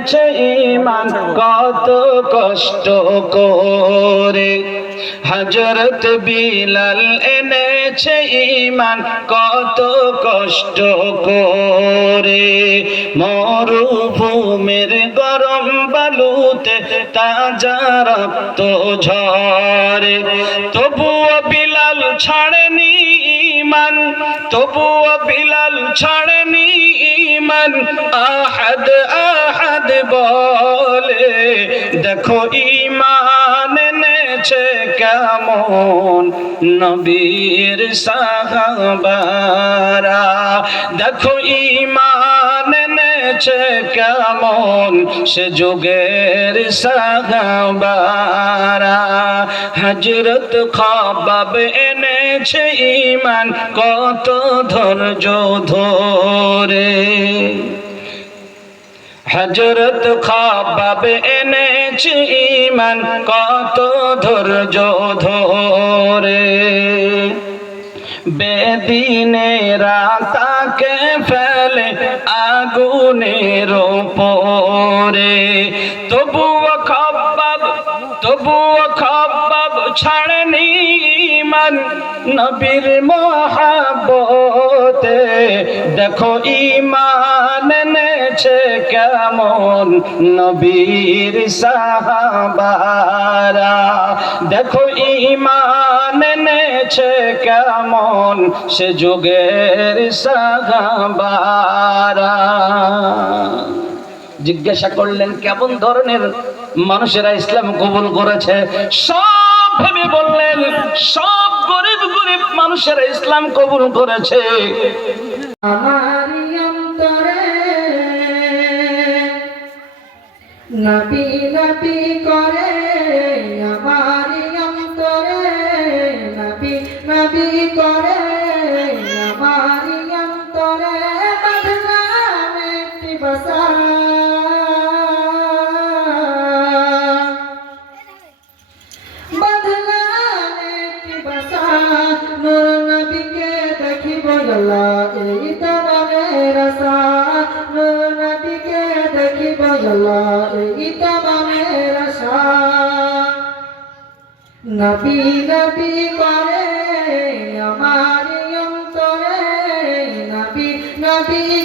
এনেছে ইমান কত কষ্ট করে। হজরত বিলাল এনেছে ইমান কত কষ্ট করে। মরুভূমির গরম বালুতে তাজা রক্ত ঝরে। তবুও বিলাল ছাড়েনি ইমান তবুও বিলাল ছাড়েনি ইমান আহাদ আহাদ দেখো ইমান এনেছে কেমন নবীর সাহাবারা। দেখো ইমান এনেছে কেমন সে যুগের সাহাবারা। হজরত খাবাব এনেছে ইমান কত ধৈর্য ধরে। হজরত খাবাব এনেছি ইমান কত ধৈর্য ধরে। বেদিনেরা তাকে ফেলে আগুনের ওপরে তবুও খাবাব তবুও খাবাব ছাড়েনি ইমান নবীর মহাবতে দেখো ইমান এনেছে কেমন নবীর সাহাবারা? দেখো ইমান এনেছে কেমন সে যুগের সাহাবারা। জিজ্ঞাসা করলেন, কেমন ধরনের মানুষেরা ইসলাম কবুল করেছে? সব ভেবে বললেন, সব গরিব গরিব মানুষেরা ইসলাম কবুল করেছে। আমারি নবী নবী করে আমারি অন্তরে। নবী নবী করে আমারি অন্তরে বদনাম একটি বসা। বদলাম একটি বসা। নূর নবীকে দেখিব আল্লাহ, এই তো মনের আশা। নূর নবীকে দেখিব আল্লাহ নবী নবী করে আমার অন্তরে নবী নবী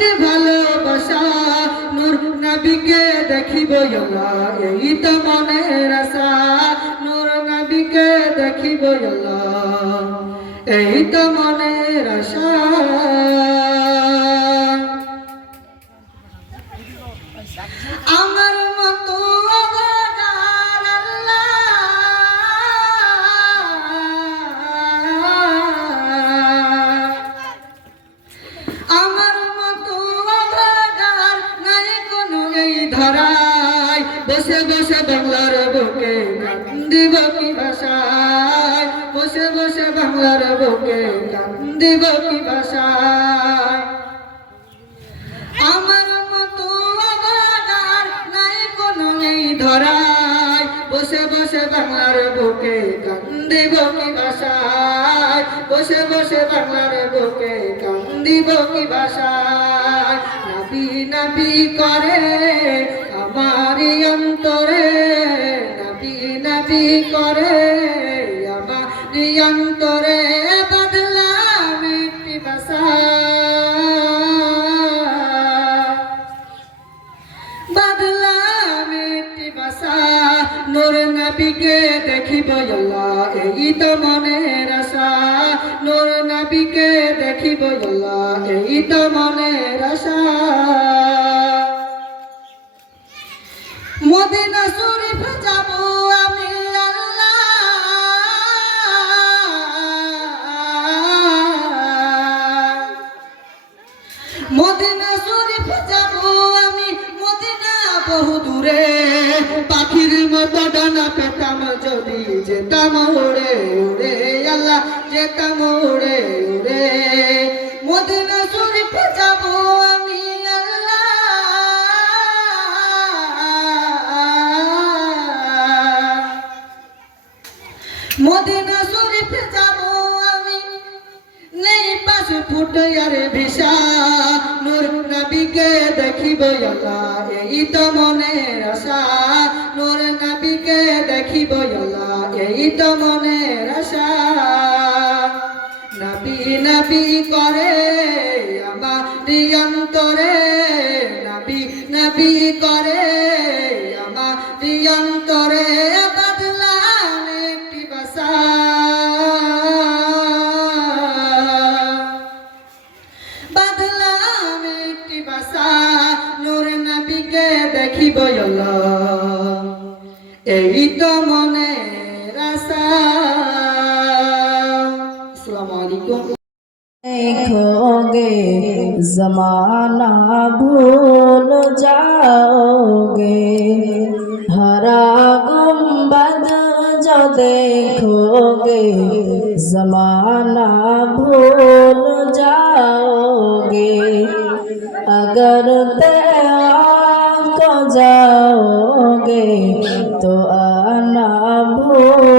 একটি ভালোবাসা, নূর নবীকে দেখিব এই তো মনের আশা। নূর নবীকে দেখিব এই তো মনের আশা। বসে বসে বাংলার বুকে কান্দিব কি ভাষায়? বসে বসে বাংলার বুকে কান্দিব কি ভাষায়? আমার মতো অবদার নাই, কোনো এই ধরায়। বসে বসে বাংলার বুকে কান্দিব কি ভাষায়? বসে বসে বাংলার বুকে কান্দিব কি ভাষায়? নাবি নাবি করে আমার অন্তরে নবী করে, আমার অন্তরে বদলাম একটি ভাষা বদলাম একটি ভাষা নূর নবীকে দেখিব আল্লাহ, এই তো মনের আশা। নূর নবীকে দেখিব আল্লাহ, এই তো মনের আশা। মতো ডানা পেতাম যদি যেতাম উড়ে উড়ে আল্লাহ যেতাম উড়ে উড়ে মদিনা শরীফে যাব আমি আল্লাহ মদিনা ফুটে আরে ভিসা। নবীকে দেখিব আল্লাহ এই তো মনের আশা। নূর নবীকে দেখিব আল্লাহ এই তো মনের আশা। নবী নবী করে जमाना भूल जाओगे हरा गुम्बद जो देखोगे जमाना भूल जाओगे अगर तेरा को जाओगे तो आना भूल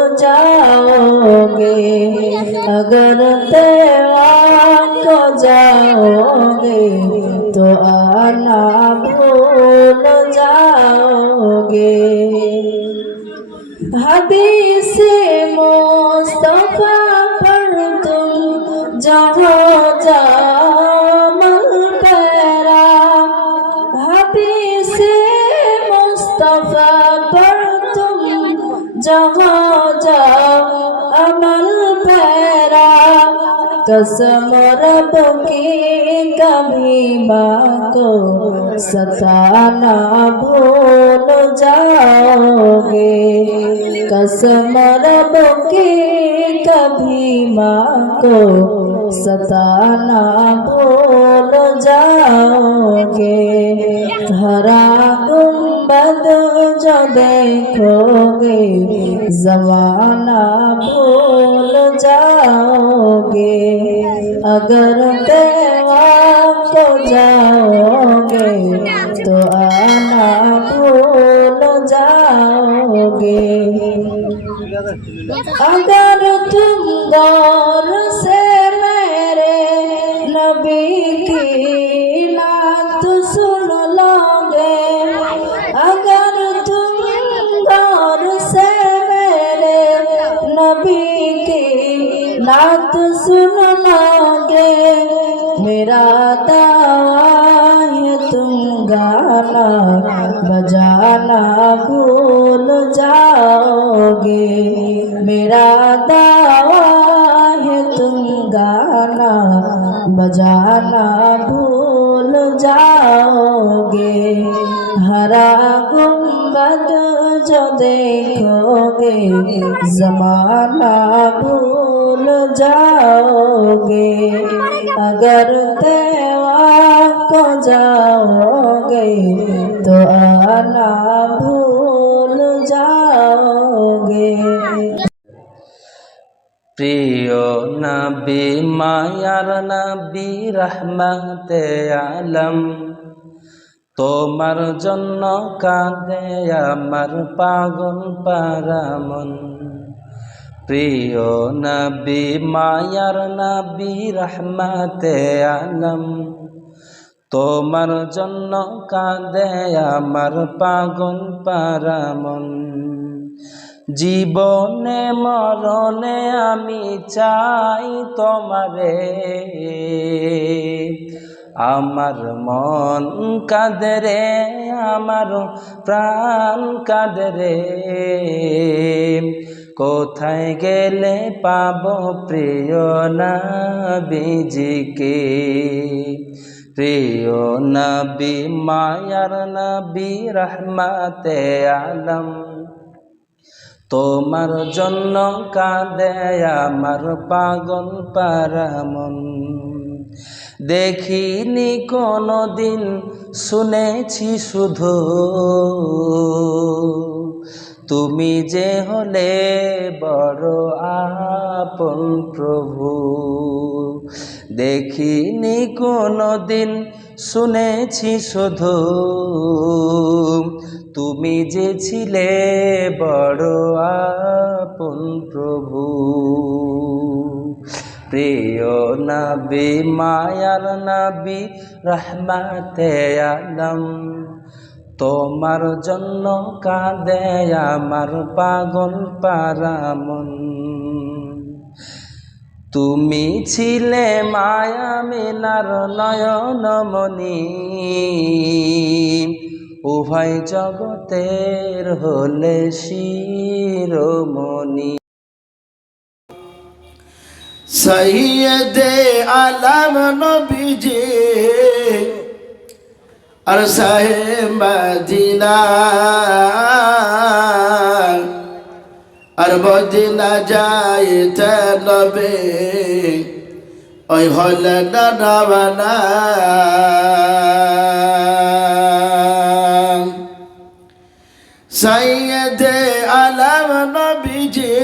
अगर तेरा को जाओगे तो आना भूल जाओगे हदीस कसम रब की कभी माँ को सताना भूल जाओगे कसम रब की कभी माँ को सताना भूल जाओगे हरा गुम्बद जो देखोगे जमाना भूल जाओगे अगर तेरा को जाओगे तो आना भूल जाओगे अगर तुम नात सुन लोगे, मेरा है तुम गाना बजाना भूल जाओगे। मेरा दावा है तुम गाना बजाना भूल जाओगे। हरा गुंबद जो देखोगे, जमाना भूल जाओगे अगर देवा को जाओगे तो आना भूल जाओगे প্রিয় নবী মায়ার নবী রহমতে আলম তোমার জন্য কাঁদে আমার পাগল পারামন প্রিয় নবী, মায়ার নবী, রহমতে আলম। তোমার জন্য কাঁদে আমার পাগল পারামন। জীবনে মরণে আমি চাই তোমারে। আমার মন কাঁদরে আমার প্রাণ কাঁদরে কোথায় গেলে পাব প্রিয় নবীজিকে? প্রিয় নবী, মায়ার নবী, রহমাতে আলম। তোমার জন্য কাঁদে আমার পাগল পারামন। দেখিনি কোনো দিন শুনেছি শুধু তুমি যে হলে বড় আপন প্রভু, দেখিনি কোনো দিন শুনেছি শুধু। তুমি যে ছিলে বড় আপন প্রভু, প্রিয় নবী, মায়ার নবী, রহমাতে আলম। তোমার জন্য কাঁদে আমার পাগল পারামন। তুমি ছিলে মায়া মিনার নয়নমণি উভয় জগতের হলে শিরোমণি। সৈয়দে আলম নবীজি আর সাহেব মদিনা, আর মদিনা যাইতে নবে। ওই হলে নানা সৈয়দে আলম নবীজি,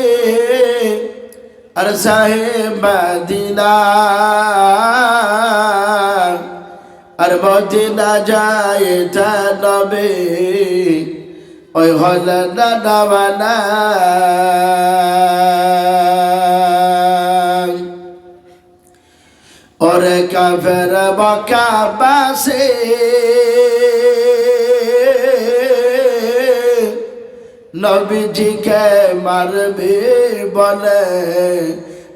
আর সাহেব আর মদিনা যায় তা নবে। ওই হল নানা ওরে কাফের বকা বাসে। নবীজিকে মারবে বলে।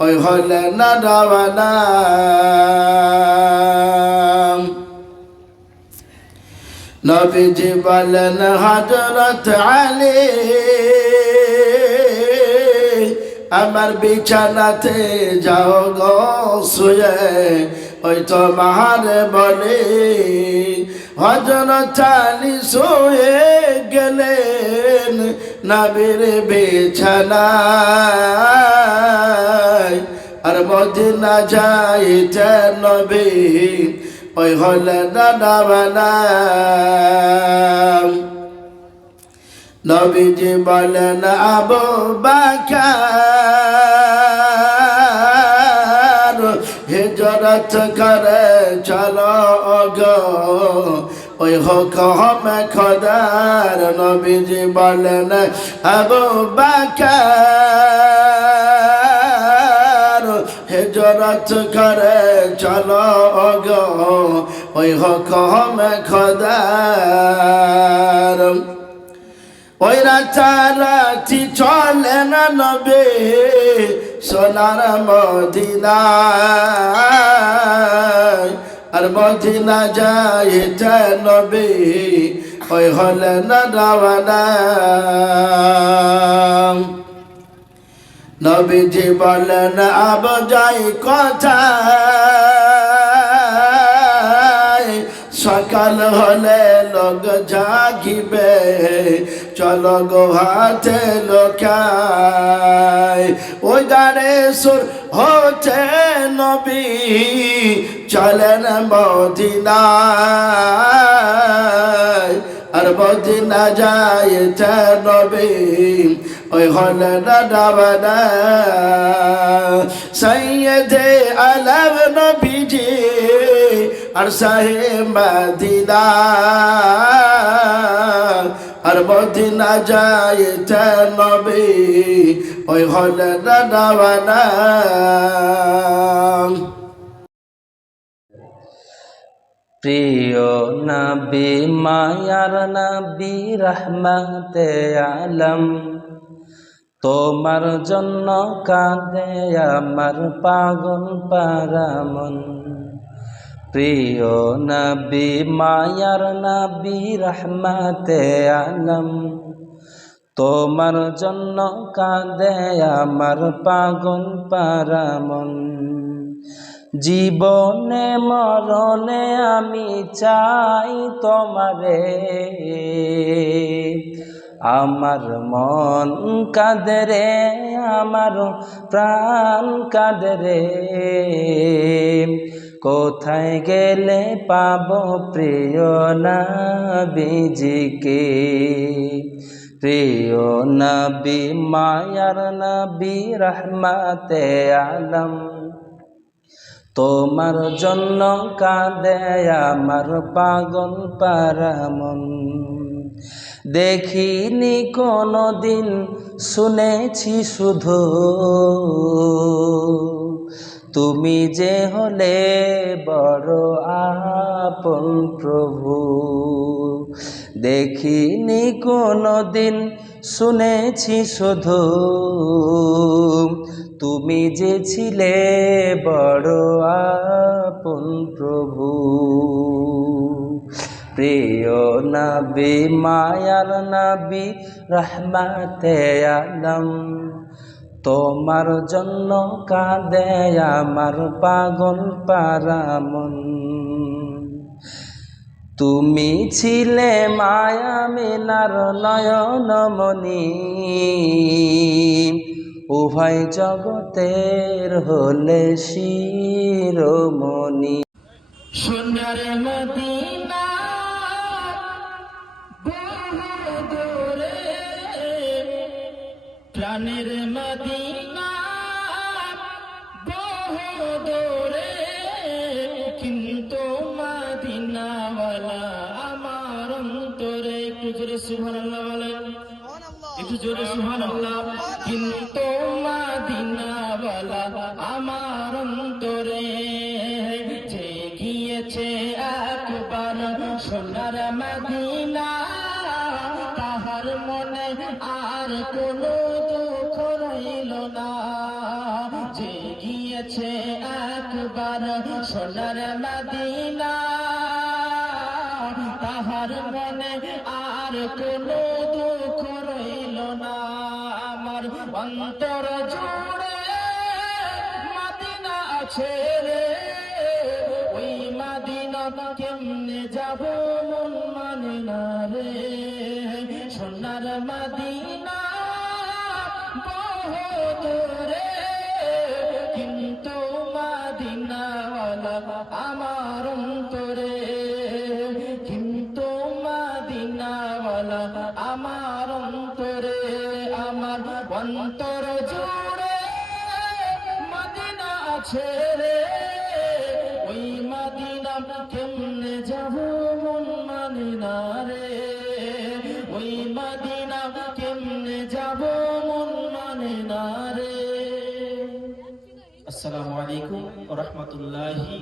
ওই হলে না নবীজি বলেন হজরত আলী, আমার বিছানাতে যাও গো, শুয়ে। ওই তো মাহার বলে। হজরত আলী শুয়ে গেলেন নবীর বিছানায়। আর মদিনা যাইতে নবী ওই হলে দাদা নবীজি বলেন, আবু বাকার হিজরত করে চলো গো ওই হোক হমে খদার নবীজি বলেন আবু বাকার হিজরত করে চলো গো ওই হোক হমে খদার ওই রাতারাতি চলে না নবে সোনার মদিনায় আর মদিনা যায় নবে ওই হলে না নবীজি বলেন আব যাই কথা সকাল হলে লোক জাগিবে, চলো গো হাতে ওই গানে সুর হতে নবী, চলেন মদিনায়। আর মদিনা যাইতে নবী, ওই হলে ডাবানা সৈয়দে আলম নবীজি আর সাহে মদিনা, আর মদিনা যাইতে নবী, ওই হলে ডাবানা প্রিয় নবী, মায়ার নবী, রহমতে আলম, তোমার জন্য কাঁদে আমার পাগল পারামন। প্রিয় নবী, মায়ার নবী, রহমতে আলম। তোমার জন্য কাঁদে আমার পাগল পারামন। জীবনে মরণে আমি চাই তোমারে। আমার মন কাঁদরে আমার প্রাণ কাঁদরে কোথায় গেলে পাব প্রিয় নবীজিকে প্রিয় নবী, মায়ার নবী, রহমাতে আলম। তোমার জন্য কাঁদে আমার পাগল পারামন। দেখিনি কোনো দিন শুনেছি শুধু তুমি যে হলে বড় আপন প্রভু, দেখিনি কোনো দিন শুনেছি শুধু। তুমি যে ছিলে বড় আপন প্রভু, প্রিয় নবী, মায়ার নবী, রহমাতে আলম। তোমার জন্য কাঁদে আমার পাগল পারামন। তুমি ছিলে মায়া মিনার নয়নমণি উভয় জগতের হলে শিরোমণি। সোনার মদিনা প্রাণের মদিনা বহু দূরে কিন্তু মদিনাওয়ালা আমার অন্তরে একটু জোরে সুবহানাল্লাহ বলেন। একটু জোরে সুবহানাল্লাহ। কিন্তু মদিনাওয়ালা আমার অন্তরে যে গিয়েছে একবার সোনার মদিনা। সোনার মদিনা তাহার মনে আর কোনো আমার অন্তরে কিন্তু মাদিনাওয়ালা আমার অন্তরে আমার অন্তর জুড়ে মদিনা আছে। রাহমাতুল্লাহি